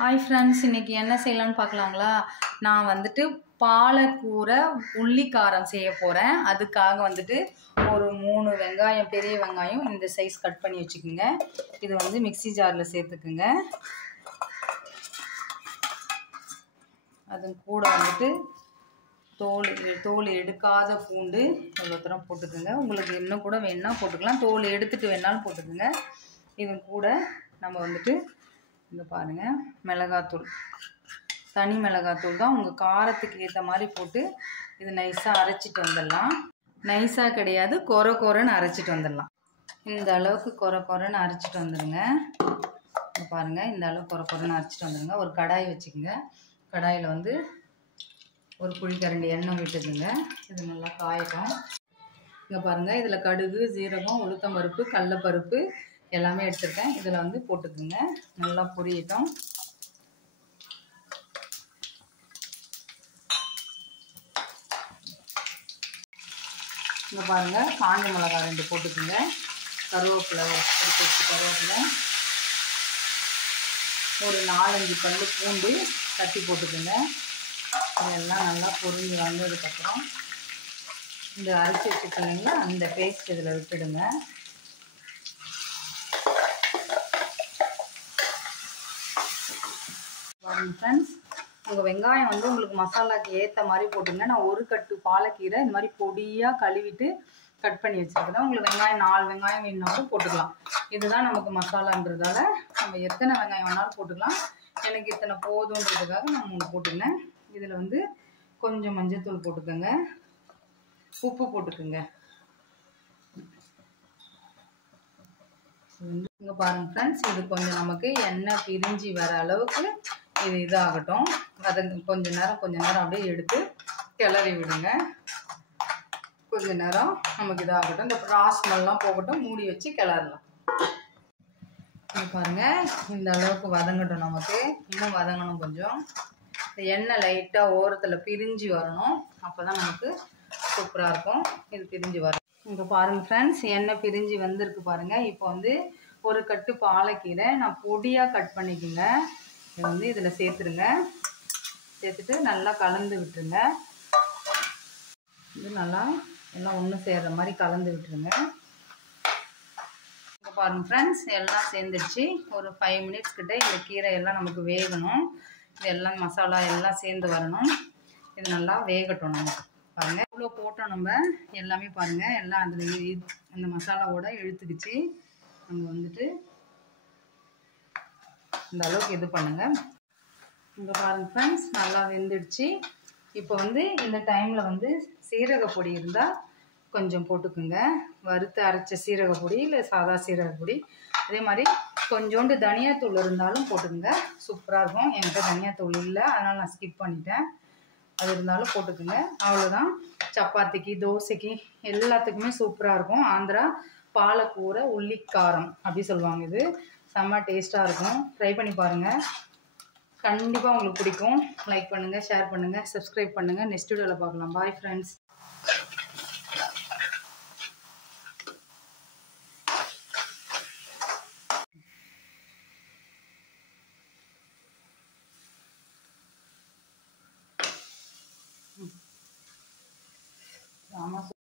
Hi friends, இன்றைக்கி என்ன செய்யலான்னு பார்க்கலாங்களா? நான் வந்துட்டு பாலக்கூரை உள்ளிக்காரம் செய்ய போகிறேன். அதுக்காக வந்துட்டு ஒரு 3 வெங்காயம், பெரிய வெங்காயம் இந்த சைஸ் கட் பண்ணி வச்சுக்கோங்க. இது வந்து மிக்ஸி ஜாரில் சேர்த்துக்குங்க. அது கூட வந்துட்டு தோல் எடுக்காத பூண்டு இவ்வளோ தூரம் போட்டுக்குங்க. உங்களுக்கு இன்னும் கூட வேணுன்னா போட்டுக்கலாம், தோல் எடுத்துகிட்டு வேணாலும் போட்டுக்குங்க. இது கூட நம்ம வந்துட்டு இங்கே பாருங்கள், மிளகாத்தூள், தனி மிளகாத்தூள் தான், உங்கள் காரத்துக்கு ஏற்ற மாதிரி போட்டு இது நைஸாக அரைச்சிட்டு வந்துடலாம். நைஸாக கிடையாது, கொரன்னு அரைச்சிட்டு வந்துடலாம். இந்த அளவுக்கு கொரன்னு அரைச்சிட்டு வந்துடுங்க. பாருங்கள், இந்த அளவுக்கு கொரன்னு அரைச்சிட்டு வந்துடுங்க. ஒரு கடாய் வச்சுக்கோங்க. கடாயில் வந்து ஒரு குழிக்கரண்டி எண்ணெய் விட்டுக்குங்க. இது நல்லா காயட்டும். இங்கே பாருங்கள், இதில் கடுகு, சீரகம், உளுத்தம்பருப்பு, கடலைப்பருப்பு எல்லாமே எடுத்துருக்கேன். இதில் வந்து போட்டுக்குங்க. நல்லா பொரியட்டும். இங்கே பாருங்கள், காஞ்ச மிளகாய் 2 போட்டுக்குங்க. கருவேப்பிலை கருவேப்பிலை ஒரு 4-5 பல்லு பூண்டு தட்டி போட்டுக்குங்க. இதெல்லாம் நல்லா பொரிஞ்சு வந்ததுக்கப்புறம் இந்த அரைச்சி வச்சுக்கோங்களா, அந்த பேஸ்ட் இதில் விட்டுடுங்க. ஃப்ரெண்ட்ஸ், உங்கள் வெங்காயம் வந்து உங்களுக்கு மசாலாக்கு ஏற்ற மாதிரி போட்டுங்க. நான் ஒரு கட்டு பாலக்கீரை இந்த மாதிரி பொடியாக கழுவிட்டு கட் பண்ணி வச்சுருக்கேன். உங்களுக்கு வெங்காயம் 4 வெங்காயம் வேணுனாலும் போட்டுக்கலாம். இதுதான் நமக்கு மசாலான்றதால நம்ம எத்தனை வெங்காயம் வேணாலும் போட்டுக்கலாம். எனக்கு இத்தனை போதுன்றதுக்காக நான் 3 போட்டுக்கினேன். இதில் வந்து கொஞ்சம் மஞ்சள்தூள் போட்டுக்கோங்க, உப்பு போட்டுக்குங்க. இங்கே பாருங்கள் ஃப்ரெண்ட்ஸ், இது கொஞ்சம் நமக்கு எண்ணெய் பிரிஞ்சு வர அளவுக்கு இது இதாகட்டும். அதை கொஞ்ச நேரம் அப்படியே எடுத்து கிளறி விடுங்க. கொஞ்ச நேரம் நமக்கு இதாகட்டும். இந்த ராஸ்மெல்லாம் போகட்டும், மூடி வச்சு கிளறலாம். பாருங்கள், இந்த அளவுக்கு வதங்கட்டும். நமக்கு இன்னும் வதங்கணும். கொஞ்சம் இந்த எண்ணெய் லைட்டாக ஓரத்தில் பிரிஞ்சு வரணும். அப்போ தான் நமக்கு சூப்பராக இருக்கும். இது பிரிஞ்சு வரும். இங்கே பாருங்கள் ஃப்ரெண்ட்ஸ், எண்ணெய் பிரிஞ்சு வந்திருக்கு பாருங்கள். இப்போ வந்து ஒரு கட்டு பாலக்கீரை நான் பொடியாக கட் பண்ணிக்கோங்க. இதை வந்து இதில் சேர்த்துருங்க. சேர்த்துட்டு நல்லா கலந்து விட்டுருங்க. இது நல்லா எல்லாம் ஒன்று சேர்கிற மாதிரி கலந்து விட்டுருங்க. இப்போ பாருங்கள் ஃப்ரெண்ட்ஸ், எல்லாம் சேர்ந்துடுச்சு. ஒரு 5 மினிட்ஸ் கிட்ட இந்த கீரை எல்லாம் நமக்கு வேகணும். இது எல்லாம் மசாலா எல்லாம் சேர்ந்து வரணும். இது நல்லா வேகட்டும். நமக்கு பாருங்கள், இவ்வளோ போட்டோம் நம்ம எல்லாமே. பாருங்கள், எல்லாம் அதில் அந்த மசாலாவோட இழுத்துக்குச்சு. நம்ம வந்துட்டு இந்த அளவுக்கு இது பண்ணுங்கள். இங்கே பாருங்கள் ஃப்ரெண்ட்ஸ், நல்லா வெந்துடுச்சு. இப்போ வந்து இந்த டைமில் வந்து சீரக பொடி இருந்தால் கொஞ்சம் போட்டுக்குங்க. வறுத்து அரைச்ச சீரக பொடி இல்லை சாதா சீரக பொடி. அதே மாதிரி கொஞ்சோண்டு தனியாத்தூள் இருந்தாலும் போட்டுக்குங்க, சூப்பராக இருக்கும். என்கிட்ட தனியாத்தூள் இல்லை, அதனால் நான் ஸ்கிப் பண்ணிட்டேன். அது இருந்தாலும் போட்டுக்குங்க. அவ்வளோதான். சப்பாத்திக்கு, தோசைக்கு எல்லாத்துக்குமே சூப்பராக இருக்கும். ஆந்திரா பாலக்கூரை உள்ளிக்காரம் அப்படி சொல்லுவாங்க. இது செம்ம டேஸ்ட்டாக இருக்கும். ட்ரை பண்ணி பாருங்கள், கண்டிப்பாக உங்களுக்கு பிடிக்கும். லைக் பண்ணுங்கள், ஷேர் பண்ணுங்கள், சப்ஸ்கிரைப் பண்ணுங்கள். நெக்ஸ்ட் வீடியோவில் பார்க்கலாம். Bye friends.